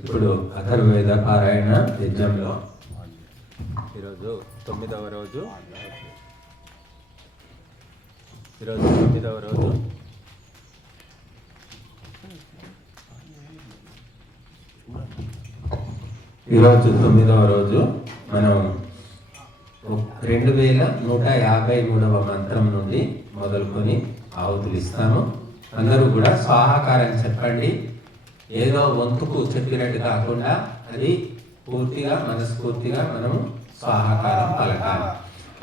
ఇప్పుడు అథర్వవేద పారాయణ యజ్ఞంలో ఈరోజు 9వ రోజు. ఈరోజు 9వ రోజు. ఈరోజు 9వ రోజు. మనం 2153వ మంత్రం నుండి మొదలుకొని ఆహుతులు ఇస్తాము. అందరూ కూడా స్వాహాకారం చెప్పండి. ఏదో వంతుకు చెప్పినట్టు కాకుండా అది పూర్తిగా మనస్ఫూర్తిగా మనము స్వాహాకారం పలకాలి.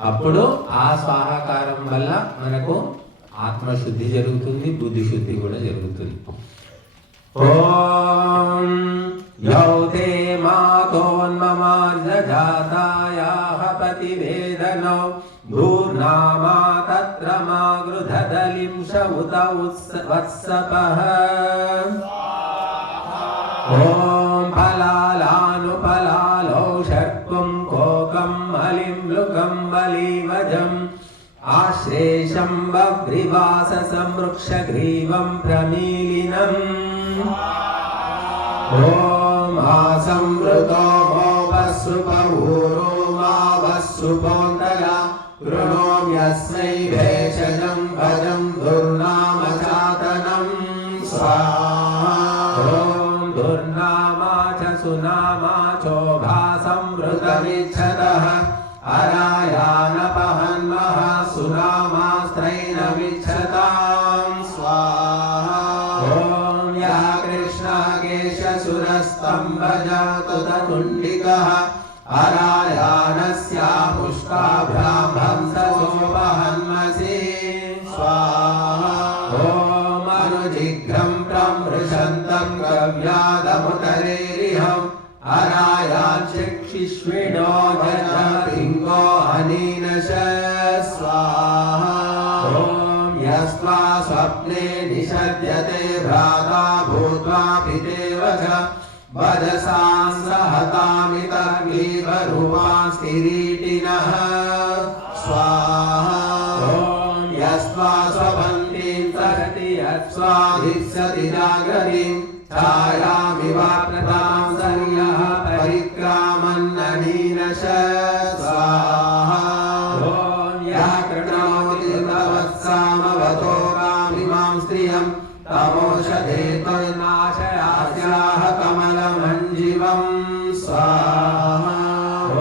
అప్పుడు ఆ స్వాహాకారం వల్ల మనకు ఆత్మశుద్ధి జరుగుతుంది, బుద్ధి శుద్ధి కూడా జరుగుతుంది. ఓం యౌతే మాతోన్మమార్జాతాయాః పతివేదనో భూర్నామా తత్ర మాగృధదలింశ ఉత వత్సపః. ఓం ఫలాలానుఫలాలో షర్కుం కోకం మలిం లుకం బలీవజం ఆశ్రేషం బభ్రివాస సంవృక్ష గ్రీవం ప్రమీలినం. ఓం ఆసంవృతో మోపస్సుపూరో మావస్సుపోంతర కృణోమ్యస్మై భేషజం భజం దుర్నామచాతనం స్వాహా. ఓం దుర్నామా చ సునామా చోభాసంవృతమిచ్చతః అరాయానపహన్మః సునామాస్త్రైనమిచ్చతాం స్వాహా. ఓం యః కృష్ణకేశసురస్తంభజాతు తతుండికః అరాయానస్యాపుష్పాభ్రాంహంసోపహన్మసి స్వాహా. ఓం అనుజిఘ్రం ప్రమృశంతం గవ్యాదముతరేరిహం అరాయాచక్షిష్విణో జనపింగో అనీనశ స్వాహా. ఓం యస్త్వా స్వప్నే నిషద్యతే భ్రాతా భూత్వా పితేవ చ వదసాం సహతామితగ్లీవరూపాంస్కిరీటినః స్వాహా. ఓం యస్త్వా స్వపంతీం సరతి యత్స్వాధిస్సతి జాగరిం ఛాయామివాప్రతాం సంయః పరిక్రామన్ననీనశ స్వాహా. ఓం యః కృణోతి తవత్సామవతో కామిమాం స్త్రియం తమోషధేతుర్నాశయాస్యాః కమలమంజివం స్వాహా.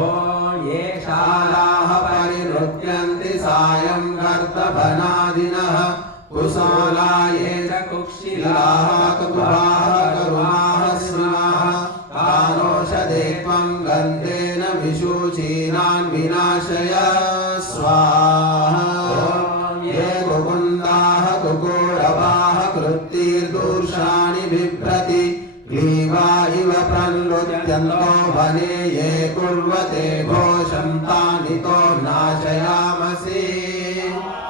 ఓం ఏ శాలాః పరినృత్యంతి సాయం కర్తభనాదినః కుశలాయే చ కుక్షిలాః కుతుభాః కరుణాః స్నాః తానోషధే త్వం గంధేన విశూచీనాన్ వినాశయ స్వాహా. ఓం ఏ కుకుందాః కుకోరవాః కృత్తిర్దూషాణి బిభ్రతి గ్లీవా ఇవ ప్రన్లుత్యంతో వనే ఏ కుర్వతే ఘోషం తానితో నాశయామసి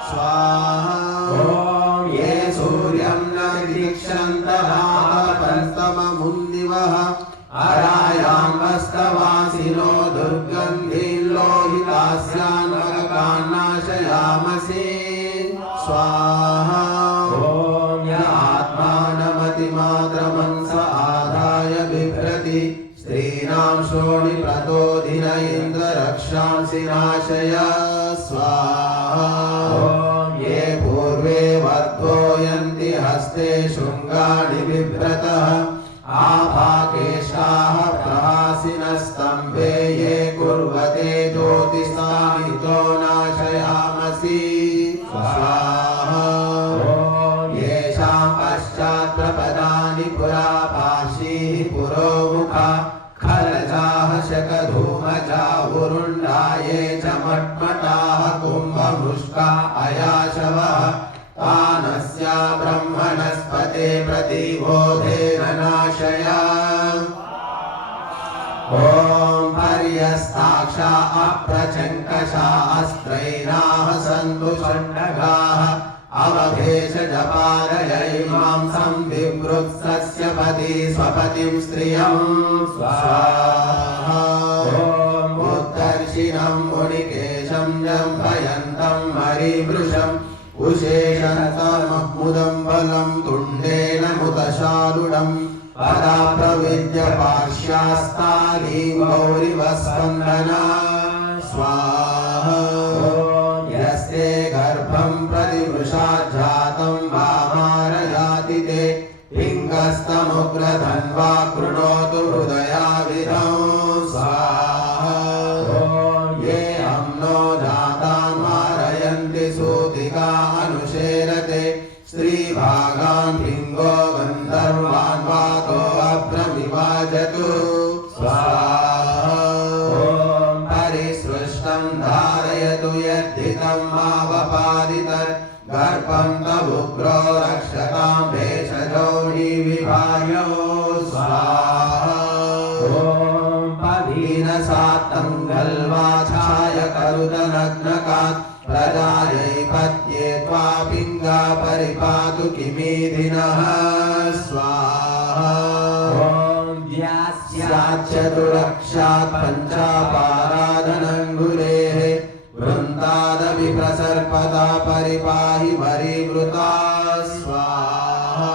స్వాహా. ఓం ఏ సూర్యం న దీక్షन्तః పంస్తమమున్నివః అరాయాం వస్తవాసినో దుర్గంధీన్ లోహితాస్యాన్ నరకాన్ నాశయామసి స్వాహా. ఓం య ఆత్మానమతిమాత్రమన్స ఆదాయ బిభ్రతి స్త్రీణాం శోణి ప్రతోదిన ఇంద్రరక్షాంసి నాశయ స్వాహా. ఓం ఏ పూర్వే వర్ధోయంతి హస్తే శృంగాణి బిభ్రతః ఆభాకేశాః ప్రహాసినస్తంభే ఏ కుర్వతే జ్యోతిస్తామితో నాశయామసి స్వాహా. ఓం యేషాం పశ్చాత్ ప్రపదాని పురా పాశీః పురోముఖా ఖలజాః శకధూమజా ఉరుండాయే చ మట్మటాః కుంభమృష్కా అయాశవః తానస్యా బ్రహ్మణస్పతే ప్రతిబోధేన నాశయ. ఓం పర్యస్తాక్షా అప్రచంకషా అస్త్రైణాః సంతు షण्डगाः అవభేషజపారయైమాం సంవివృత్సస్య పతి స్వపతిం స్త్రియం స్వాహా. ఓం ఉత్తర్షిణం మునికేశం జంభయంతం మరీమృషం ఉశేషరతమముదం బలం తుండేన ముతశాలుడం पदा प्रविद्य पार्श्यास्तालीं गौरिवस्पन्दना स्वाहा यस्ते गर्भं प्रतिवृषाज्जातं वामारयाति ते पिङ्गस्तमुग्रधन्वा कृणोतु हृदयाविधौ स्वाहा ये अम्नो जातां मारयन्ति सूतिका अनुशेरते स्त्रीभागान् पिङ्गो गन्धर्वान् वातो अभ्रमिवाजतु स्वाहा परिसृष्टं धारयतु यद्धितं मावपादितत् गर्भं तवुग्रो रक्षतां भेषजो हि विभायो स्वाहा पवीनसात्तं गल्वाछाय करुतनग्नकात् प्रजायै पत्ये त्वा पिङ्गा परिपातु किमीधिनः स्वाहा स्याच्चतुरक्षात् पञ्चापाराधनङ्गुरेः वृन्दादपि प्रसर्पता परिपाहि वरीवृता स्वाहा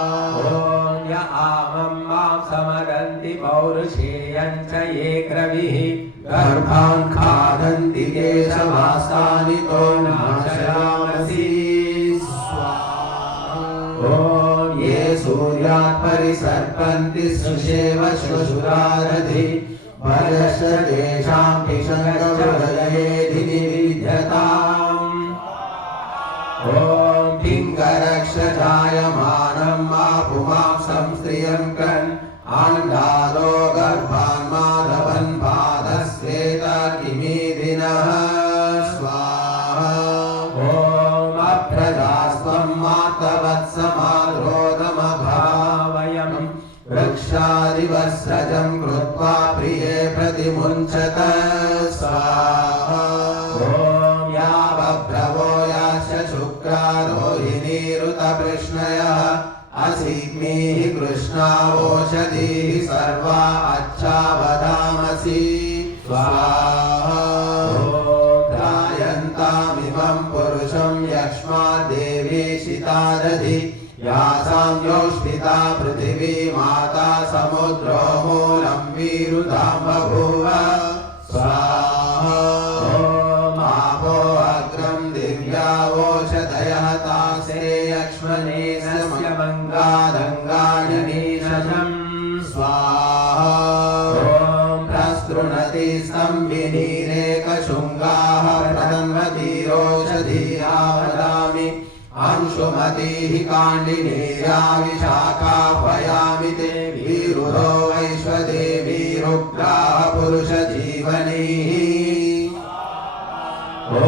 य आमं मां समरन्ति पौरुषेयं च ये क्रविः गर्भान् खादन्ति केशवासानि तो नाशयामसि स्वाहा ये सूर्यात् परिसर्पन्ति सुषेव श्वशुरारधि भजश्च तेषां पिशङ्गहृदये विद्यताम् ॐ पिङ्गरक्षजायमानं मा पुमां संस्त्रियं कन् आण्डादो गर्भान् माधवन् पादस्वेत किमीदिनः स्वाहा ॐ अप्रजास्त्वं मातवत्समाद्रोदमभावयम् वृक्षादिवस्रजं कृत्वा प्रिये प्रतिमुञ्चत स्वाहा ॐ यावप्रभो याश्च शुक्रा रोहिणीरुतपृष्णयः असीग्मीः कृष्णावोषधीः सर्वा अच्छावदामसि स्वाहा त्रायन्तामिमं पुरुषं यक्ष्माद्देवी शितादधि यासां योष्टिता पृथिवी माता समुद्रो मूलं वीरुधां बभूव स्वाहा आपो अग्रं दिव्यावोषधयः तासे यक्ष्मणे नस्य मङ्गादङ्गाणीशं स्वाहा प्रस्तृणति स्तम्भिनीरेकशृङ्गाः प्रदन्वतीरोषधीया वदामि अंशुमतीः काण्डिनीया विशाखा भयामि ते वीरुरो वैश्वदेवी रुद्राः पुरुषजीवनीः ॐ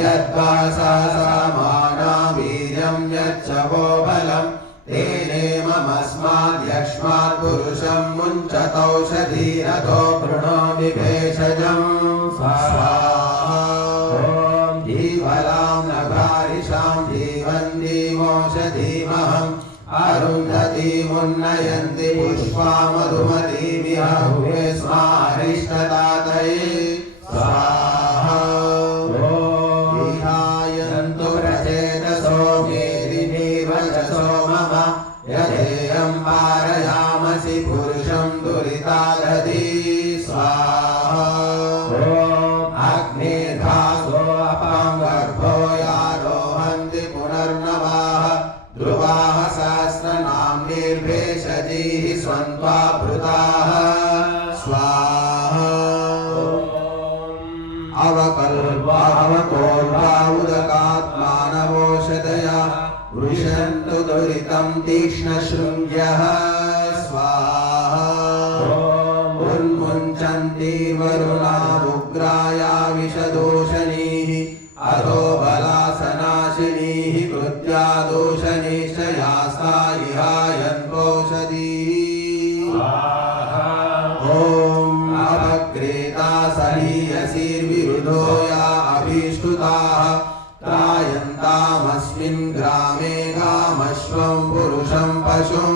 यद्वासा समाना वीर्यं यच्च वो बलं तेनेममस्माद्यक्ष्मात् पुरुषं मुञ्चतौषधीरथो प्रणोमि भेषजं स्वाहा जीवलां नभारिषां जीवन्तीमोषधीमहम् अरुन्धतीमुन्नयन्ति पुष्पा मधुमतीमिह हुवे स्मारिष्टदातये स्वाहा विहायन्तु प्रचेतसो मेदिनीर्वचसो मम यदेयं पारयामसि पुरुषं दुरितादधि स्वाहा अग्निर्घासो अपां गर्भो यारोहन्ति पुनर्नवाः ध्रुवाः सहस्रनाम्निर्भेषजीः स्वन्त्वा भृताः स्वाहा अवकल्पावकोर्वा उदकात्मानवोषधया वृषन्तु दुरितं तीक्ष्णशृङ्ग्यः स्वाहा उन्मुञ्चन्ति वरुणावुग्राया विषदोषणीः अधो बलासनाशिनीः कृत्या दोषणीश्च यास्ता इहायन्वोषधीः ॐ अपक्रेता सहीयसीर्विरुधो या अभीष्टुताः त्रायन्तामस्मिन् ग्रामे गामश्वं पुरुषं पशुं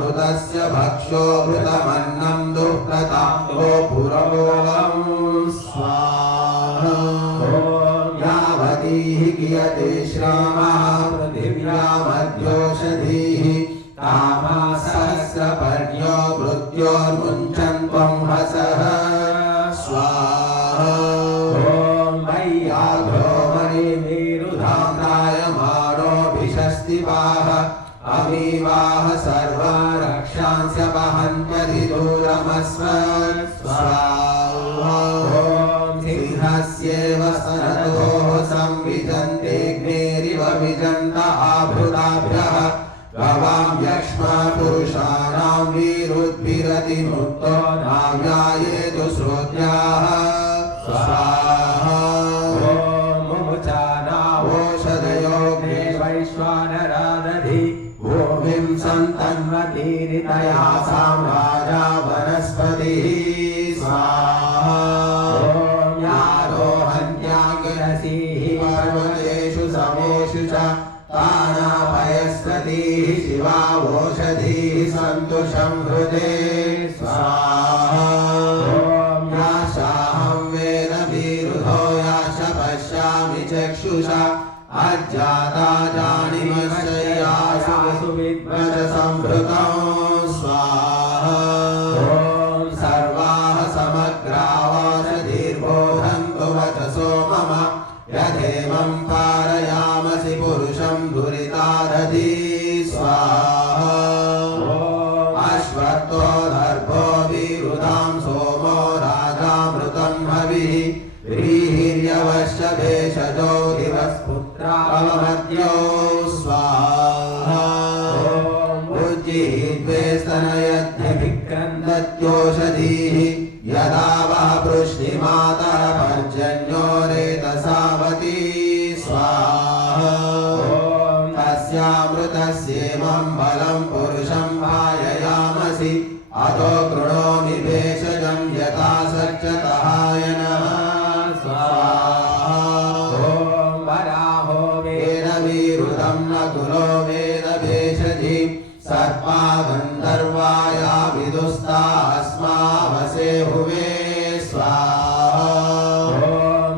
स्वाहामृतस्य भक्षो घृतमन्नं दुःप्रतापो पुरवोऽहं स्वाहा यावतीः कियते श्रामः पृथिव्यामद्योषधीः तामासहस्रपर्यो मृत्योर्मुञ्चन्त्वं हसः स्वाहा मय्याघ्रो मणिमेरुधाम्रायमाणोऽभिषस्तिवाः अमीवाः सर्वा रक्षांस्य वहन्त्यधि दूरमस्व स्वाहा सिंहस्येव सनतोः संविजन्तेऽग्नेरिव विजन्त आभृताभ्यः गवां यक्ष्मा पुरुषाणां वीरुद्भिरतिमुक्तो नाव्यायेतु श्रोत्याः स्वाहा मुमुचानावोषधयोग्ने वैश्वानरादधि भूमिं सन्तन्वतीरितया साम्राजा वनस्पतिः स्वाहा यारोहन्त्यागिरसीः पर्वतेषु समेषु च तानापयस्पतिः शिवावोषधीः सन्तु संहृते स्वाहा याशाहं वेद विरुधो याश पश्यामि चक्षुषा अज्जाता जानिमश्चयासु विद्वच संहृतं स्वाहा सर्वाः समग्रावोषधीर्बोधन्तु वचसो मम यथेवं पारयामसि पुरुषं दुरितादधि स्वाहा अश्वत्थो दर्भो विरुधां सोमो राजामृतं हविः व्रीहिर्यवश्च भेषजो दिवस्पुत्रावमद्यो स्वाहा उज्जीद्वे स्तनयद्भिक्रन्दत्योषधीः यदा वः वृष्टिमातः पर्जन्यो रेतसावती स्वाहा तस्यामृतस्येमं बलं पुरुषं भाययामसि अतो कृणोमि भेषजं यथा सच्चतहायनः स्वाहा वराहो वेदविरुधं नकुलो वेदभेषजी सर्पा गन्धर्वाया विदुस्तास्मावसे भुवे स्वाहा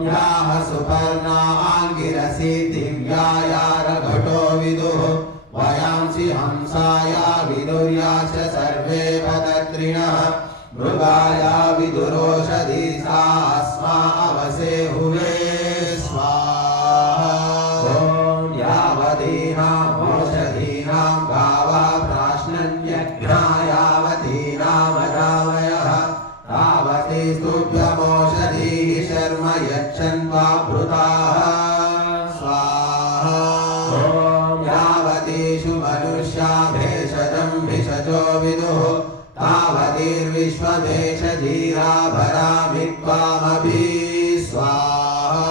याः सुपर्णा आङ्गिरसि दिव्याया रघटो विदुः वयांसि हंसाया विदुर्याश्च सर्वे पतत्रिणः मृगाया विदुरोषधि सा अस्मावसे भुवे स्वाहा यावतीनामोषधीनां गावः प्राश्नन्यघ्नायावतीनामदावयः तावती स्तुभ्यमोषधीः शर्म यच्छन्त्वा भृताः स्वाहा यावतीषु मनुष्या भेषजं भिषजो विदुः तावतीर्विश्वभेषजीराभरामि त्वामभि स्वाहा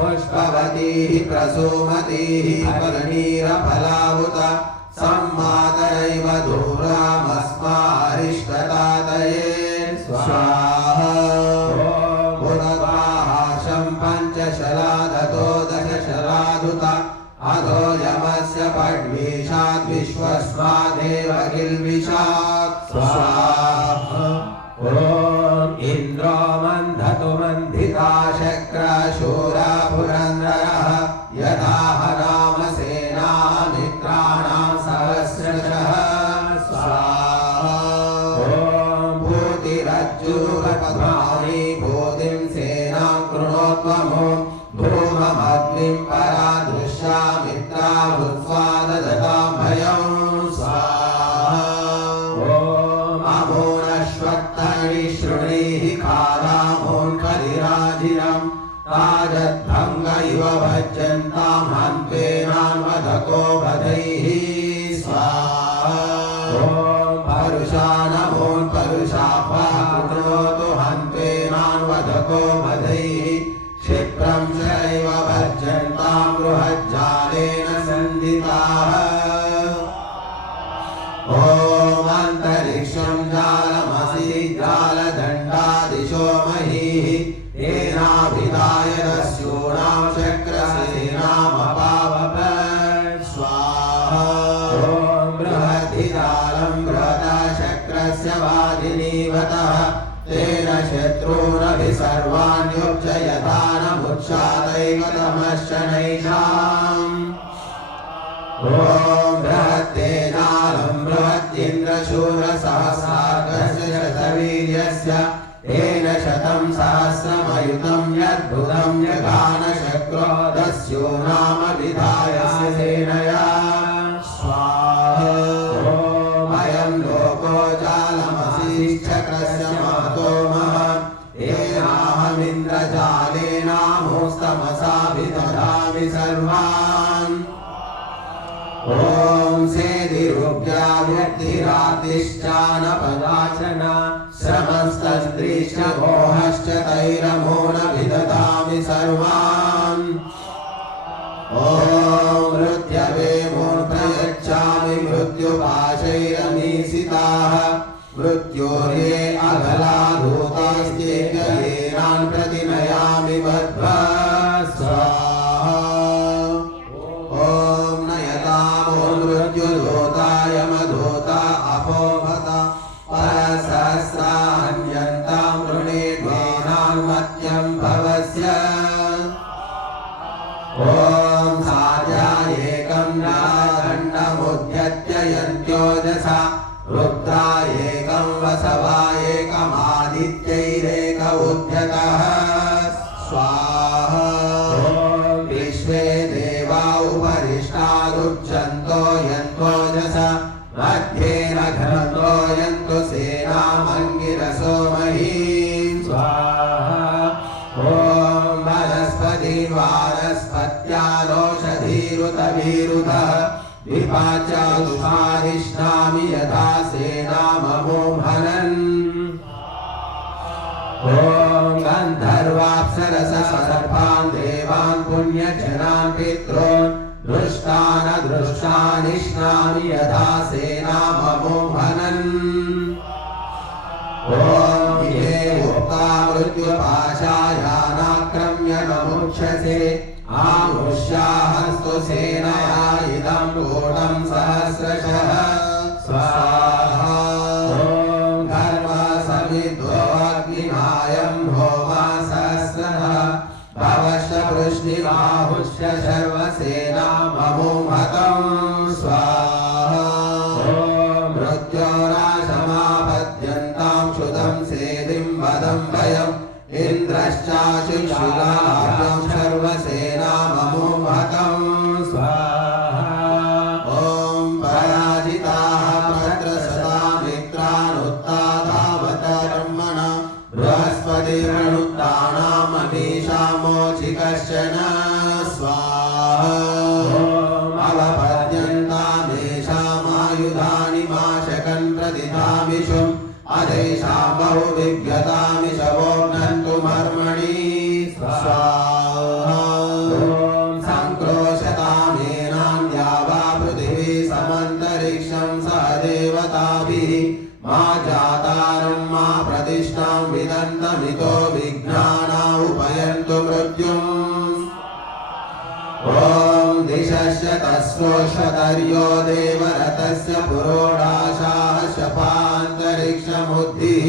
पुष्पवतीः प्रसूमतीः फलनीरफलावुत सम्मातरैव दूरामस्मारिष्टतातये स्वाहा पुनर्वाहाशं पञ्चशलादतो दशशलादुत अधो यमस्य पड्वीषाद्विश्वस्मादेव किल्बिषात् स्वाहा ॐ इन्द्रो मन्धतु मन्धिता शक्रशूरा पुरन्दरः यथा रामसेनामित्राणां सहस्रशः स्वाहा ॐ भूतिरज्जुपद्मानि भूतिं सेनां कृणोत्वमो धूममग्निं परा दृश्यामित्रा भूत्वा ददतां भयं स्वाहा शृणीः खादामोन्कलिराजिरं राजद्भङ्ग इव भज्यन्तां हन्त्वेनान्वधको वधैः स्वाहा परुषा नमोन् परुषापः कृणोतु हन्त्वेनान्वधको वधैः क्षिप्रं शैव भज्यन्तां बृहज्जालेन सन्दिताः ॐ अन्तरिक्षं जालमसि जालदण्डादिशो महीः तेनाभिधाय दस्यूनां चक्रसेनामपावप स्वाहा ॐ बृहद्धिदाय शक्रस्य वादिनीवतः तेन शत्रूनभिः सर्वान् युज्य यथा नमुच्छादैकतमश्शनैषाम् ॐ बृहत्तेजालं बृहत्तीन्द्रशूरसहस्रार्कस्य शतवीर्यस्य तेन शतं सहस्रमयुतं यद्भुतं जगानशक्रो दस्यो नाम विधाय सेनया स्वाहा ॐ अयं लोको जालमसीश्चक्रस्य महतो महत् तेनाहमिन्द्रजालेनामोस्तमसाभिदधामि सर्वान् ॐ सेदिरुग्या वृद्धिरातिश्चानपदाचना श्रमस्तस्त्रीश्च गोहश्च तैरमो न विदधामि सर्वान् ॐ मृत्यवेमोर्प्रयच्छामि मृत्युपाशैरमीसिताः मृत्योर्ये अघलाधूतास्तेऽप्ययेनान् प्रतिनयामि बद्ध्वा स्वाहा ॐ नयतामो मृत्युधूताय मधूता अपोभत परसहस्रान्यन्तां वृणेड्वेनान्मत्यं भवस्य ॐ साध्यायेकं नादण्डमुद्यत्ययन्त्योजसा रुद्रायेकं वसवायेकमादित्यैरेक उद्यतः स्वाहा ॐ विश्वे देवा उपरिष्टादुज्जन्तो यन्त्वोजसा मध्ये रघन्तो यन्तु सेनामङ्गिरसो महीं स्वाहा ॐ वनस्पतिर्वानस्पत्यालोषधीरुतवीरुधः विपाचादुषाधिष्ठामि यथा सेनाममोहनन् ॐ गन्धर्वाप्सरससर्पान् देवान् पुण्यजनान् पितॄन् दृष्टानदृष्टानिष्णामि यथा सेनाममोहनन् ॐ ये उक्ता मृत्युपाशायानाक्रम्य न मुच्यसे आमुष्याहस्तु सेनया इदं कूटं सहस्रशः स्वाहा ॐ घर्मसमिद्वोऽग्निनायं होमा सहस्रः भवश्च वृष्णिबाहुश्च सर्वसेनाममोहतं स्वाहा ॐ मृत्योराशमापद्यन्तां क्षुधं सेदिं वदं भयम् इन्द्रश्चाशुशिलाभ्यं सर्वसेनाममोहतं स्वाहा ॐ पराजिताः प्रत्रसतामित्रानुत्ताधावत ब्रह्मण बृहस्पतिर्वणुत्तानाममीषामोचिकश्चन स्वाहा ॐ अवपद्यन्तामेषामायुधानि माशकन् प्रतिधामिषुम् अदेशां बहुविज्ञतामि शवोघ्नन्तु मर्मणि स्वाहा ॐ सङ्क्रोशतामेनान्या वा पृथिवी समन्तरिक्षं सह देवताभिः मा जातारं मा प्रतिष्ठां विदन्तमितो विघ्नाना उपयन्तु मृत्युम् ॐ दिशश्च तस्वोषधर्यो देवरथस्य पुरोडाशाः शपान्तरिक्षमुद्धिः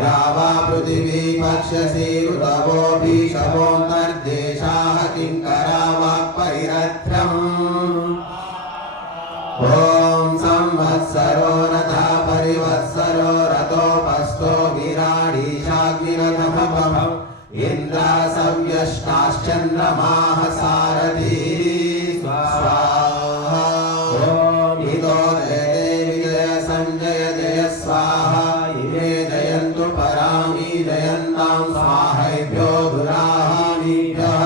या वा पृथिवी पक्ष्यसि ऋतवोऽभिशवोऽन्तर्देशाः किङ्करा वाक्परिरथ्रम् ॐ संवत्सरो रथः परिवत्सरो रथोपस्थो विराडीशाग्निरथमभव इन्द्रासव्यष्टाश्चन्द्रमाः सारथी स्वाहा ॐ इदो जयते विजय सञ्जय जय स्वाहा इमे जयन्तु परामी जयन्तां स्वाहेभ्यो दुराहामीभ्यः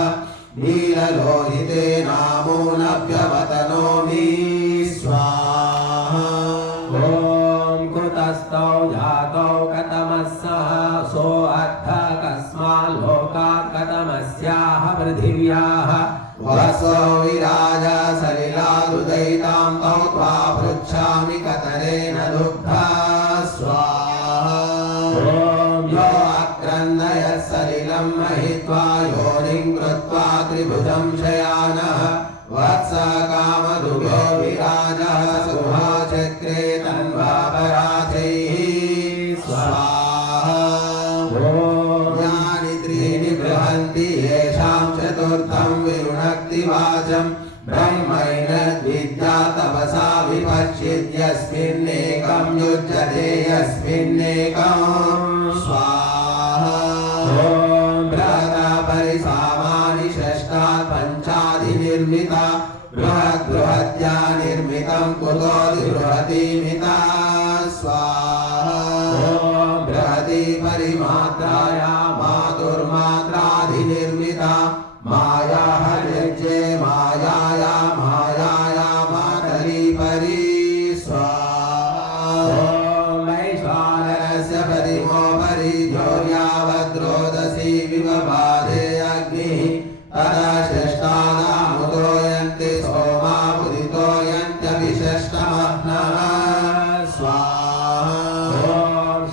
नीललोहिते नामो नभ्यवतनोमि स्वाहा ॐ कुतस्थौ जातौ कतमस्सः सोऽर्थः कस्माल्लोकात् कतमस्याः पृथिव्याः वसो विराज सलिलादुदयितां तौ त्वा पृच्छामि कतरेण दुग्धा स्वाहा ॐ यो अक्रन्दयः सलिलं महित्वा योनिं कृत्वा त्रिभुजं शयानः वत्स कामदुभ्यो विराजः सुभाचक्रे तन्वा अपराधैः स्वाहा यानि त्रीणि बृहन्ति येषां चतुर्थं विरुणक्ति वाचं ब्रह्मैन विद्या तपसा विपश्येद्यस्मिन्नेकं युज्यते यस्मिन्नेकं स्वाहा बृहदा परिसामानि षष्ठात् पञ्चाधिनिर्मिता बृहद्या निर्मितं कुतोऽधिबृहतीमिता स्वाहा बृहती परिमात्राया मातुर्मात्राधिनिर्मिता माया हरिज्ये मायाया मातरी परि स्वाहा वैश्वानरस्य परिमोपरि ज्योर्यावद्रोदसी विवबाधे अग्निः तदा षष्ठादामुतो यन्ति सोमा पुदितो यन्त्यभिषष्टमह्नः स्वाहा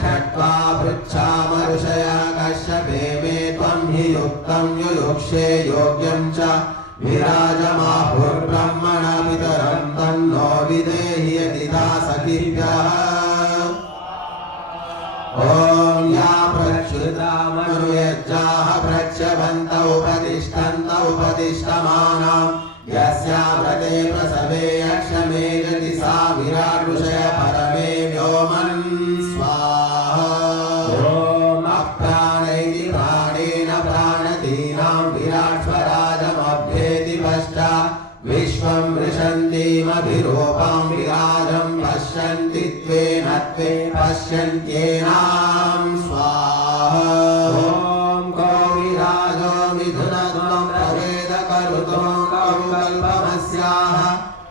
षट्वा पृच्छामऋषया कश्यपे मे त्वं हि युक्तं युयुक्षे योग्यं च विराजमाहुर्ब्रह्मण पितरं तन्नो विदेहि यदिदा सखिभ्यः ॐ या प्रक्षुता मनुयज्जाः प्रक्षवन्त उपतिष्ठमाना यस्या व्रते प्रसवे यक्षमे यदि सा विराट ऋषय परमे व्योमन् स्वाहा ॐ अप्राणैति प्राणेन प्राणदीनां विराट स्वराजमभ्येति पश्चात् विश्वं वृषन्तीमभिरूपां विराजं पश्यन्ति त्वेन त्वे पश्यन्त्येनां स्वाहा ॐ को विराजो मिथुनत्वं प्रवेद करुतो कल्पमस्याः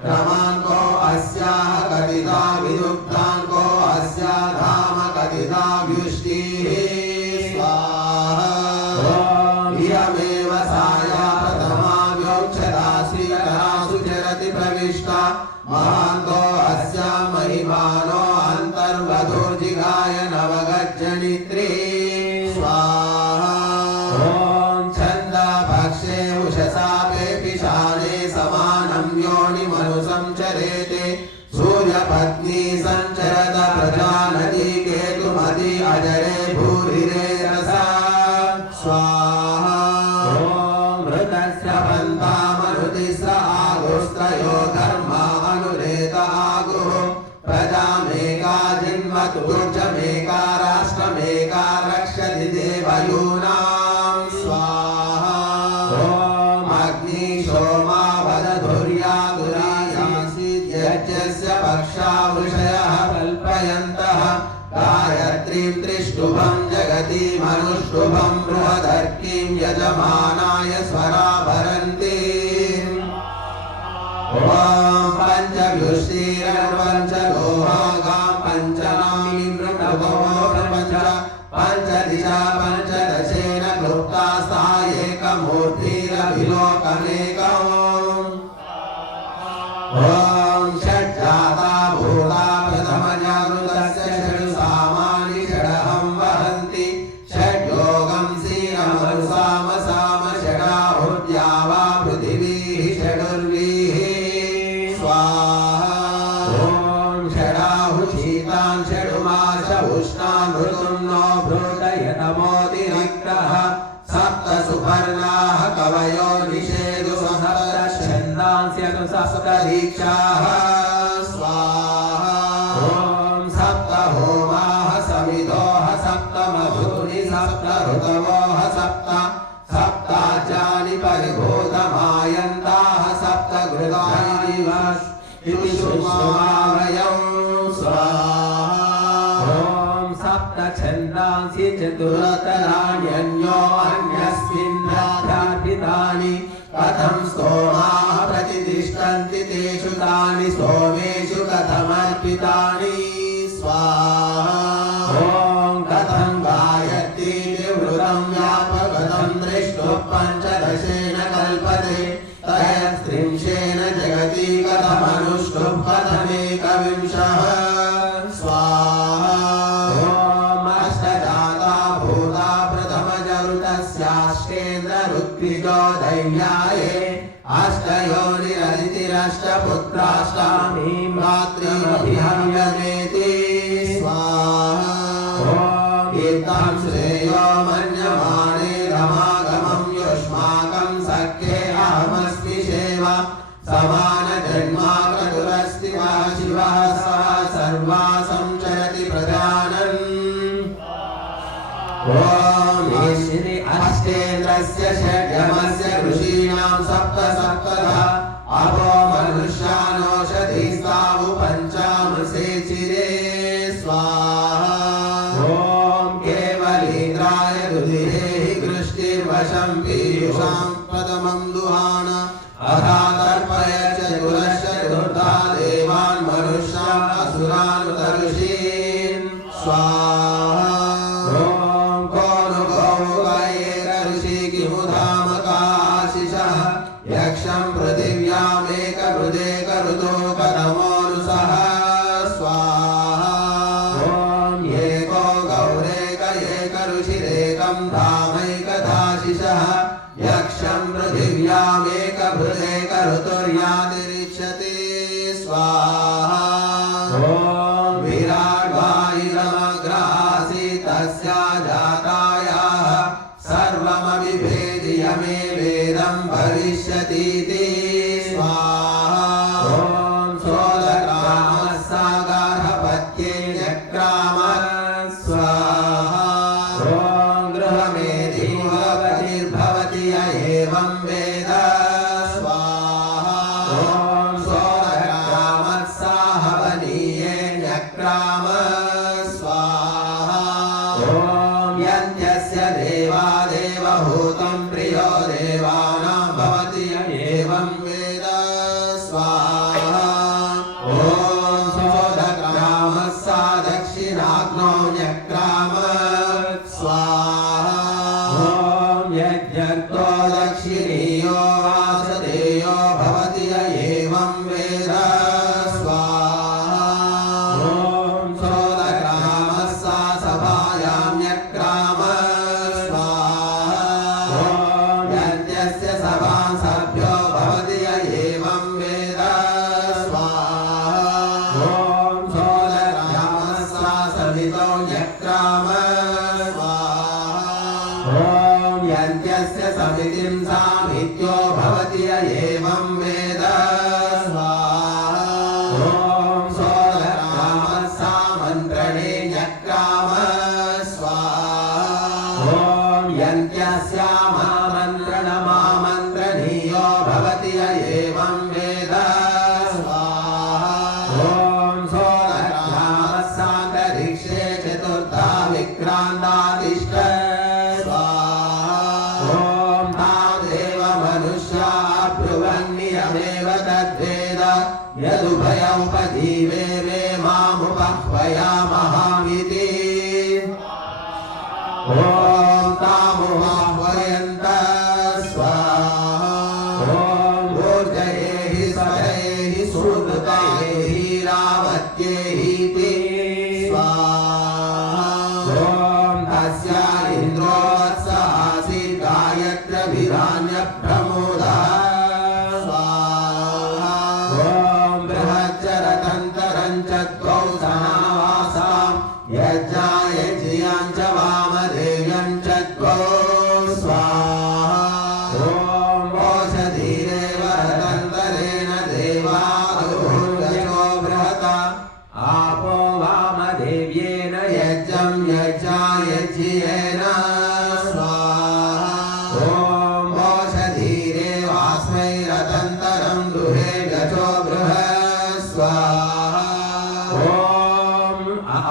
रमान् को अस्याः कथिता विदुग्धान् को अस्या धाम कथिता व्युष्टिः स्वाहा इयमेव साया प्रथमा व्योक्षता श्रीकरासु चरति प्रविष्टा महान्तो अस्या महिमानो अन्तर्वधूर्जिगाय नवगज्जनित्री स्वाहा ॐ छन्दपक्षे उषसापे पिशाने समानं योनिमनुसं चरेते सूर्यपत्नी सञ्चरत प्रजानदी केतुमती अजरे भूरिरे रसा स्वाहा ॐ मृतस्य पन्थामनुतिस्र आगुस्तयो धर्मा अनुरेत आगुः प्रजामेका जिन्मतुर्जमेका राष्ट्रमेका रक्षति देवयूनां स्वाहा ॐ अग्नि सोमा वदधुर्या दुरायासीत् यज्ञस्य पक्षा वृषयः कल्पयन्तः गायत्रीं त्रिष्टुभं जगति मनुष्टुभं बृहदर्कीं यजमानाय स्वरा भरन्ति ॐ पञ्चव्युष्टिरपञ्चलोहागां पञ्चनामी मृगवो प्रपञ्च पञ्चदिशा पञ्चदशेन क्लुप्ता सा एकमूर्तिरभिलोकनेकम् ॐ षड्जाता भूता प्रथमजागृतस्य षड् सामानि षडहं वहन्ति षड्योगं सीरमरुसाम साम षडाहुर्या वा पृथिवी षडुर्वीः स्वाहा ॐ षडाहुशीतान् षडुमाश उष्णान् ऋतुं नो भृतयतमोतिरिक्तः सप्त सुपर्णाः कवयो निषेदु छन्दांस्यतु सप्त दीक्षाः स्वाहा ॐ सप्त होमाः समिधोः सप्त मधूनि सप्त ऋतवोः सप्त सप्ताज्यानि परिभूतमायन्ताः सप्त घृतानि इति सुमावयं स्वाहा ॐ सप्त छन्दांसि चतुरतराण्यन्यो अन्यस्मिन्नाधार्पितानि कथं स्तोमाः प्रतिष्ठन्ति तेषु तानि सोमेषु कथमर्पितानि स्वाहा ॐ कथं गायत्री वृतं व्यापकं दृष्टुः पञ्चदशेन कल्पते तयस्त्रिंशेन जगति कथमनुष्टुः कथमेकविंशः स्वाहा ॐ अष्टजाता भूता प्रथमजरुतस्याष्टेन्द्र ऋत्विजो दैव्याये अष्टयोनिरदितिरष्टपुत्राष्टामीं रात्रिमभिहव्यमेति स्वाहा इत्थं श्रेयो मन्यमाने रमागमं युष्माकं सख्ये अहमस्मि सेवा समानजन्मा क्रतुरस्ति वा शिवः सः सर्वा संचरति प्रजानन् ॐ श्री अष्टेन्द्रस्य षड्यमस्य ऋषीणां सप्त सप्तधा अपो मनुष्यानौषधिस्तावु पञ्चामृषे चिरे स्वाहा ॐ केवलीन्द्राय रुधिरे हि वृष्टिर्वशं पीयूषां प्रथमं दुहान अथा तर्पय चतुरश्चतुर्धा देवान् मनुष्यान् असुरान् ऋषीन् स्वाहा ॐ को नु गौगयेर ऋषि किमुधामकाशिषः यक्षं पृथिव्यामेकहृदे करुतो कथमोऽनुसः स्वाहा ॐ एको गौरेक एक ऋषिरेकं धामैकधाशिषः यक्षं पृथिव्यामेकहृदे करुतुर्यातिरिच्यते स्वाहा ॐ विराट् वा इदमग्रासि तस्या जातायाः सर्वमविभेद्य मे वेदं भविष्यतीति स्वाहा ॐ सोदग्रामः सागार्हपत्ये चक्राम स्वाहा ॐ गृहमेधि भवतिर्भवति य एवं वेद स्वाहा ॐ सोदग्रामः साहवनीये चक्राम स्वाहा ॐ यन्त्यस्य देवा देवभूतं प्रियो देवानां भवति य एवं वेद स्वाहा ॐ सोदग्रामः सा दक्षिणाग्नौ न्यक्राम स्वाहा ॐ यज्ञर्तो दक्षिणीयो वासुदेयो भवति य एवं वेद स्वाहा ॐ सोदग्रामः सा सभायां न्यक्राम स्वाहा ॐ यज्ञस्य सभां सभ्यो भवति य एवं वेद स्वाहा ॐ सोदग्रामः सा सवितो न्यक्राम स्वाहा ॐ यज्ञस्य समितिं सामित्यो भवति य एवं वेद स्वाहा ॐ सोदग्रामः सा मन्त्रणे न्यक्राम स्वाहा ॐ यन्त्यस्यामन्त्रणमामन्त्रणीयो भवति य एवं वेद स्वाहा ॐ सोदग्रामः सान्तरिक्षे चतुर्था विक्रान्ता तिष्ठ स्वाहा ॐ तादेव मनुष्या ब्रुवन्नियमेव तद्वेद यदुभयमुपजीवे वे मामुपह्वयामहामिति ॐ तामुपाह्वयन्त स्वाहा ॐ ऊर्जये हि स्वये हि सुहृतये हि रावत्ये हीति स्वाहा ॐ तस्या इन्द्रो वत्सहासि गायत्रभिरान्यप्रमोदः स्वाहा ॐ बृहच्चरतन्तरं च द्वौ सनावासां यज्ञाय जियां च वामदेव्यं च द्वौ स्वाहा ॐ ओषधीरेव रतन्तरेण देवादुर्गतो बृहत आपो वामदेव्येन यज्ञं यज्ञाय जियेन स्वाहा ॐ ओषधीरेवास्मै रतन्तरं दुहे गतो बृहत् स्वाहा ॐ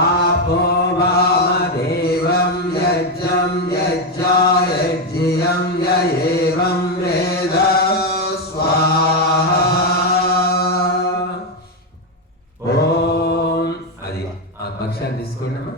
आपो वामदेवं यज्ञं यज्ञाय जियं य एवं वेद स्वाहा ॐ అది ఆ పక్షాన్ని తీసుకోండి అమ్మా